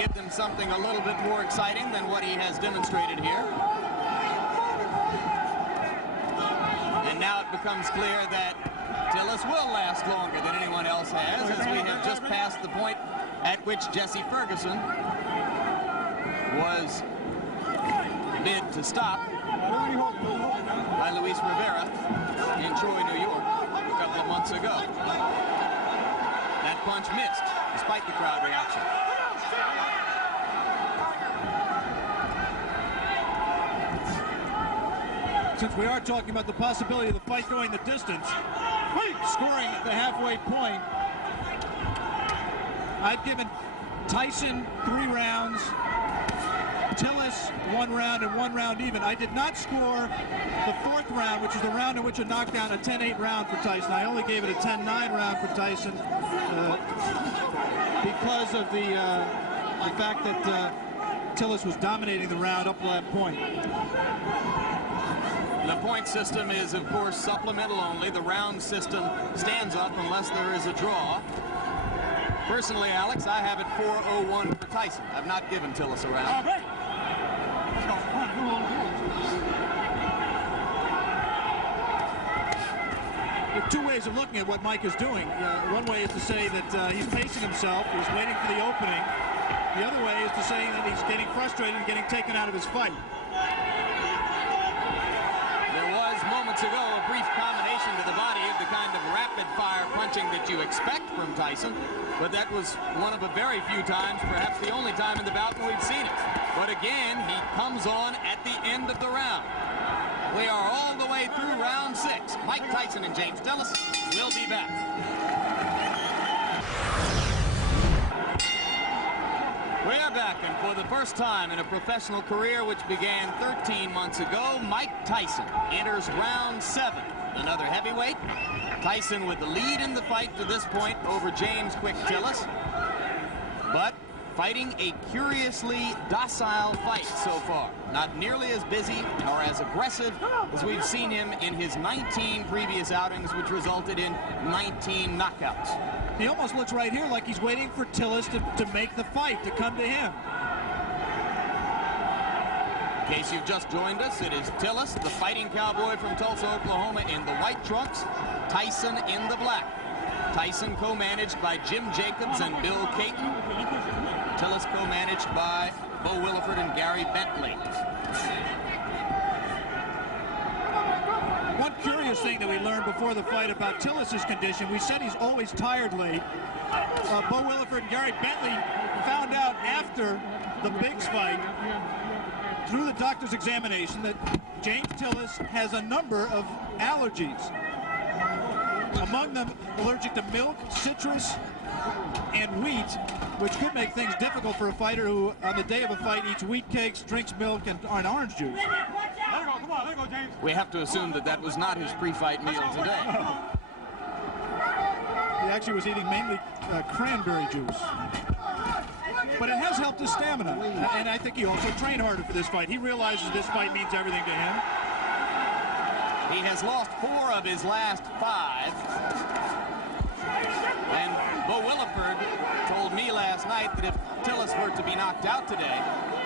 give them something a little bit more exciting than what he has demonstrated here. And now it becomes clear that Tillis will last longer than anyone else has, as we have just passed the point at which Jesse Ferguson was bid to stop by Luis Rivera in Troy, New York, a couple of months ago. That punch missed, despite the crowd reaction. Since we are talking about the possibility of the fight going the distance, scoring at the halfway point, I've given Tyson 3 rounds, Tillis 1 round, and 1 round even. I did not score the 4th round, which is the round in which a knockdown, a 10-8 round for Tyson. I only gave it a 10-9 round for Tyson because of the fact that Tillis was dominating the round up to that point. The point system is, of course, supplemental only. The round system stands up unless there is a draw. Personally, Alex, I have it 4-0-1 for Tyson. I've not given Tillis a round. There are 2 ways of looking at what Mike is doing. One way is to say that he's pacing himself, he's waiting for the opening. The other way is to say that he's getting frustrated and getting taken out of his fight. Moments ago, a brief combination to the body of the kind of rapid-fire punching that you expect from Tyson, but that was one of a very few times, perhaps the only time in the bout when we've seen it. But again, he comes on at the end of the round. We are all the way through round 6. Mike Tyson and James Tillis will be back. We are back, and for the first time in a professional career which began 13 months ago, Mike Tyson enters round 7. Another heavyweight. Tyson with the lead in the fight to this point over James Quick Tillis, but fighting a curiously docile fight so far. Not nearly as busy or as aggressive as we've seen him in his 19 previous outings, which resulted in 19 knockouts. He almost looks right here like he's waiting for Tillis to make the fight, to come to him. In case you've just joined us, it is Tillis, the fighting cowboy from Tulsa, Oklahoma, in the white trunks, Tyson in the black. Tyson co-managed by Jim Jacobs and Bill Caton. Tillis co-managed by Bo Williford and Gary Bentley. One curious thing that we learned before the fight about Tillis' condition, we said he's always tired late. Bo Williford and Gary Bentley found out after the Biggs fight, through the doctor's examination, that James Tillis has a number of allergies. Among them, allergic to milk, citrus, and wheat, which could make things difficult for a fighter who, on the day of a fight, eats wheat cakes, drinks milk, and orange juice. We have to assume that that was not his pre-fight meal today. He actually was eating mainly cranberry juice. But it has helped his stamina, and I think he also trained harder for this fight. He realizes this fight means everything to him. He has lost 4 of his last 5. And Bo Williford told me last night that if Tillis were to be knocked out today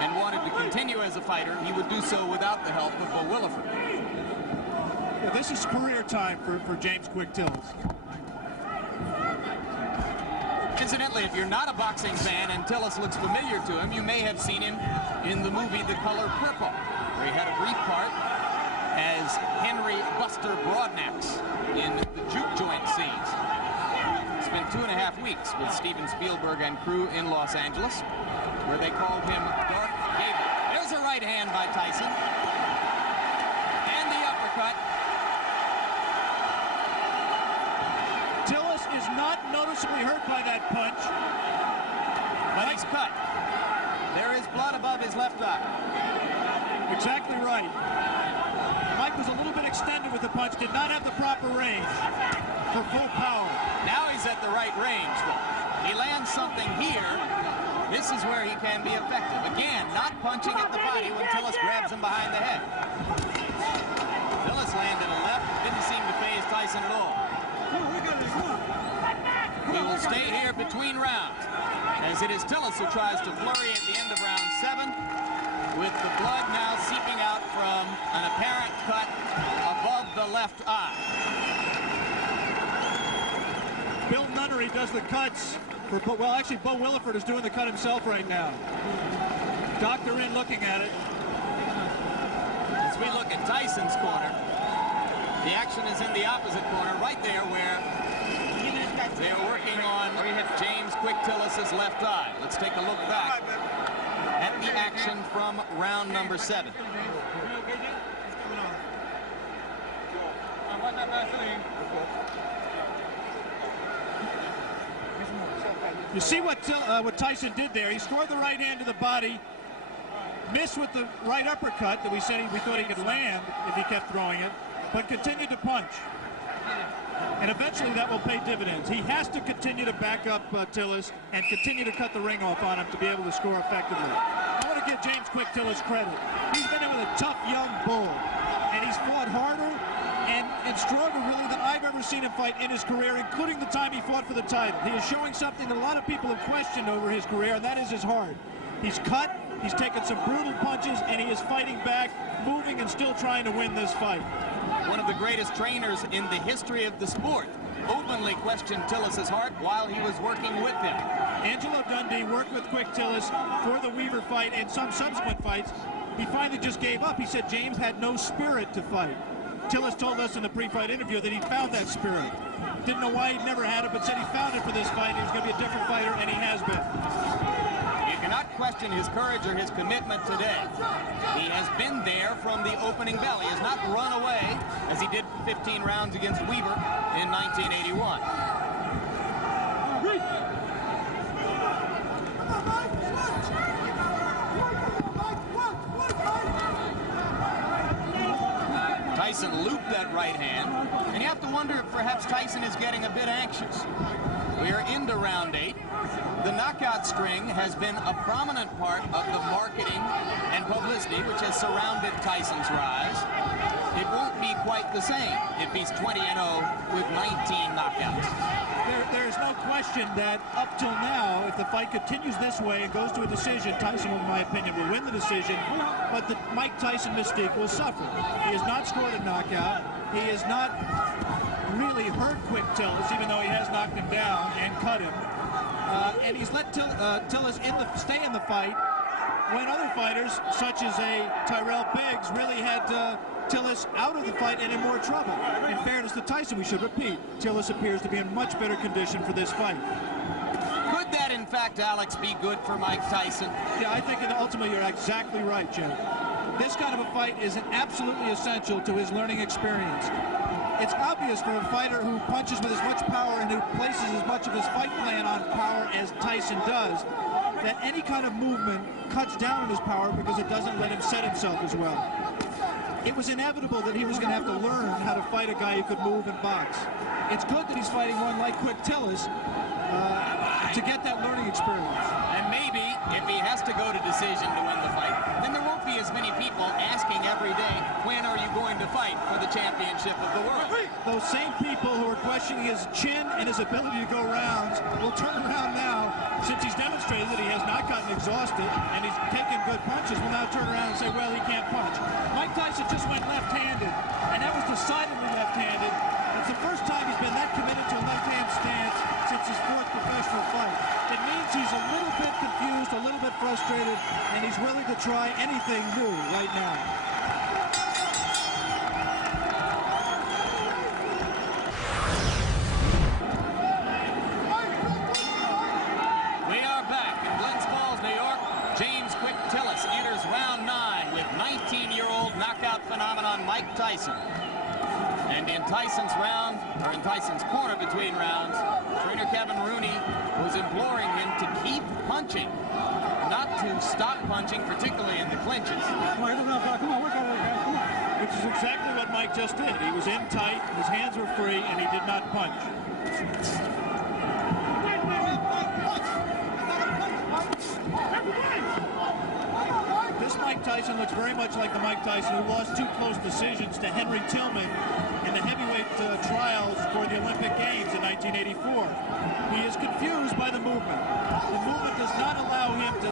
and wanted to continue as a fighter, he would do so without the help of Bo Williford. Yeah, this is career time for James Quick Tillis. Incidentally, if you're not a boxing fan and Tillis looks familiar to him, you may have seen him in the movie The Color Purple, where he had a brief part as Henry Buster Broadnax in the juke joint scenes. Spent 2.5 weeks with Steven Spielberg and crew in Los Angeles, where they called him Dark Gable. There's a right hand by Tyson. And the uppercut. Tillis is not noticeably hurt by that punch. But he's cut. There is blood above his left eye. Exactly right. Mike was a little bit extended with the punch, did not have the proper range for full power. Now he's at the right range, though. He lands something here. This is where he can be effective. Again, not punching at the body when Tillis grabs him behind the head. Tillis landed a left, didn't seem to faze Tyson at all. We will stay here between rounds, as it is Tillis who tries to flurry at the end of round 7, with the blood now seeping out from an apparent cut above the left eye. Bill Nunnery does the cuts. Well, actually, Bo Williford is doing the cut himself right now. Doctor in looking at it. As we look at Tyson's corner, the action is in the opposite corner, right there where they're working on James Quick Tillis' left eye. Let's take a look back at the action from round number 7. You see what Tyson did there. He scored the right hand to the body, missed with the right uppercut that we thought he could land if he kept throwing it, but continued to punch. And eventually that will pay dividends. He has to continue to back up Tillis and continue to cut the ring off on him to be able to score effectively. I want to give James Quick Tillis credit. He's been in with a tough young bull, and he's fought harder and stronger really than I've ever seen him fight in his career, including the time he fought for the title. He is showing something that a lot of people have questioned over his career, and that is his heart. He's cut, he's taken some brutal punches, and he is fighting back, moving and still trying to win this fight. One of the greatest trainers in the history of the sport openly questioned Tillis' heart while he was working with him. Angelo Dundee worked with Quick Tillis for the Weaver fight and some subsequent fights. He finally just gave up. He said James had no spirit to fight. Tillis told us in the pre-fight interview that he found that spirit. Didn't know why he'd never had it, but said he found it for this fight. He was going to be a different fighter, and he has been. You cannot question his courage or his commitment today. He has been there from the opening bell. He has not run away as he did 15 rounds against Weaver in 1981. Tyson looped that right hand, and you have to wonder if perhaps Tyson is getting a bit anxious. We are into round 8. The knockout string has been a prominent part of the marketing and publicity which has surrounded Tyson's rise. It won't be quite the same if he's 20-0 with 19 knockouts. There's no question that up till now, if the fight continues this way and goes to a decision, Tyson, in my opinion, will win the decision, but the Mike Tyson mystique will suffer. He has not scored a knockout. He has not really hurt Quick Tillis, even though he has knocked him down and cut him. And he's let Tillis stay in the fight when other fighters, such as Tyrell Biggs, really had Tillis out of the fight and in more trouble. In fairness to Tyson, we should repeat, Tillis appears to be in much better condition for this fight. Could that, in fact, Alex, be good for Mike Tyson? Yeah, I think ultimately you're exactly right, Jay. This kind of a fight is absolutely essential to his learning experience. It's obvious for a fighter who punches with as much power and who places as much of his fight plan on power as Tyson does, that any kind of movement cuts down on his power because it doesn't let him set himself as well. It was inevitable that he was going to have to learn how to fight a guy who could move and box. It's good that he's fighting one like Quick Tillis to get that learning experience. And maybe if he has to go to decision to win the fight, then there won't be as many people asking every day, when are you going to fight for the championship of the world? Those same people who are questioning his chin and his ability to go rounds will turn around now, since he's demonstrated that he has not gotten exhausted and he's taken good punches, will now turn around and say, well, he can't punch. Mike Tyson just went left-handed, and that was decidedly left-handed. It's the first time he's been that committed to a left-hand stance since his 4th professional fight. It means he's a little bit confused, a little bit frustrated, and he's willing to try anything new right now. We are back in Glens Falls, New York. James Quick Tillis enters round 9 with 19-year-old knockout phenomenon Mike Tyson. And in Tyson's corner between rounds, trainer Kevin Rooney was imploring him to keep punching, not to stop punching, particularly in the clinches. Which is exactly what Mike just did. He was in tight, his hands were free, and he did not punch. This Mike Tyson looks very much like the Mike Tyson who lost 2 close decisions to Henry Tillman in the heavyweight trials for the Olympic Games in 1984. He is confused by the movement. The movement does not allow him to